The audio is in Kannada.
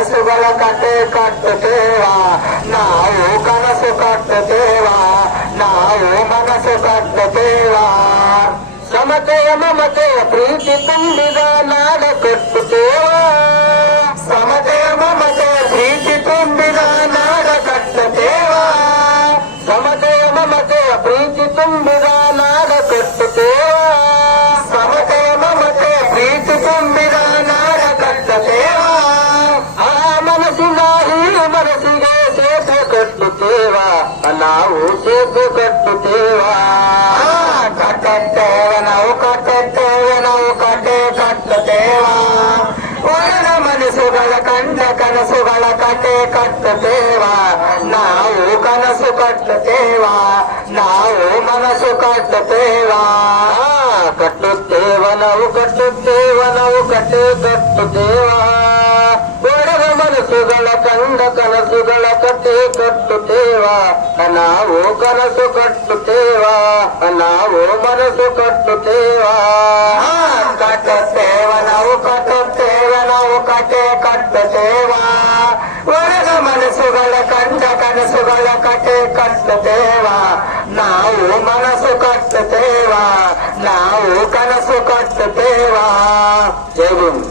ಕನಸುಗಳ ಕತೆ ಕಟ್ಟುತ್ತೇವ ನಾವು ಕನಸು ಕಟ್ಟುತ್ತೇವ ನಾವು ಮನಸ್ಸು ಕಟ್ಟುತ್ತೇವ ಸಮತೆಯ ಮಮತೆಯ ಪ್ರೀತಿ ತುಂಬಿದ ನಾಡ ಕಟ್ಟುತ್ತೇವ ಸಮತೆಯ ಮಮತೆಯ ಪ್ರೀತಿ ತುಂಬಿದ ನಾಡ ಕಟ್ಟುತ್ತೇವ ಸಮತೆಯ ಮಮತೆಯ ಪ್ರೀತಿ ತುಂಬಿದ ನಾಡ ಕಟ್ಟುತ್ತೇವ ಸಮತೆಯ ಮಮತೆಯ ಪ್ರೀತಿ ತುಂಬಿದ ನಾಡ ಕಟ್ಟುತ್ತೇವ ಆ ಮನಸ್ಸಿನ ಈ ಮನಸ್ಸಿಗೆ ಸೇತು ಕಟ್ಟುತ್ತೇವ ನಾವು ಸೇತು ಕಟ್ಟುತ್ತೇವ ಕಟ್ಟುತ್ತೇವ ನಾವು ಕಟ್ಟುತ್ತೇವೆ ನಾವು ಕಟ್ಟೆ ಕಟ್ಟುತ್ತೇವ ಒಳನ ಮನಸ್ಸುಗಳ ಕಂಡ ಕನಸುಗಳ ಕತೆ ಕಟ್ಟುತ್ತೇವ ನಾವು ಕನಸು ಕಟ್ಟುತ್ತೇವ ನಾವು ಮನಸ್ಸು ಕಟ್ಟುತ್ತೇವ ಕಟ್ಟುತ್ತೇವ ನಾವು ಕಟ್ಟುತ್ತೇವ ನಾವು ಕತೆ ಕಟ್ಟುತ್ತೇವ ಒಳನ ಮನಸ್ಸುಗಳ ಕಂಡ ಕನಸುಗಳ ಕತೆ ಕಟ್ಟುತ್ತೇವ ನಾವು ಕನಸು ಕಟ್ಟುತ್ತೇವ ನಾವು ಮನಸ್ಸು ಕಟ್ಟುತ್ತೇವ ಕಟ್ಟುತ್ತೇವ ನಾವು ಕಟ್ಟುತ್ತೇವ ನಾವು ಕತೆ ಕಟ್ಟುತ್ತೇವ ಒಳಗ ಮನಸ್ಸುಗಳ ಕಂಡ ಕನಸುಗಳ ಕತೆ ಕಟ್ಟುತ್ತೇವ ನಾವು ಮನಸ್ಸು ಕಟ್ಟುತ್ತೇವ ನಾವು ಕನಸು ಕಟ್ಟುತ್ತೇವ ಜೈ ಭೀಮ್.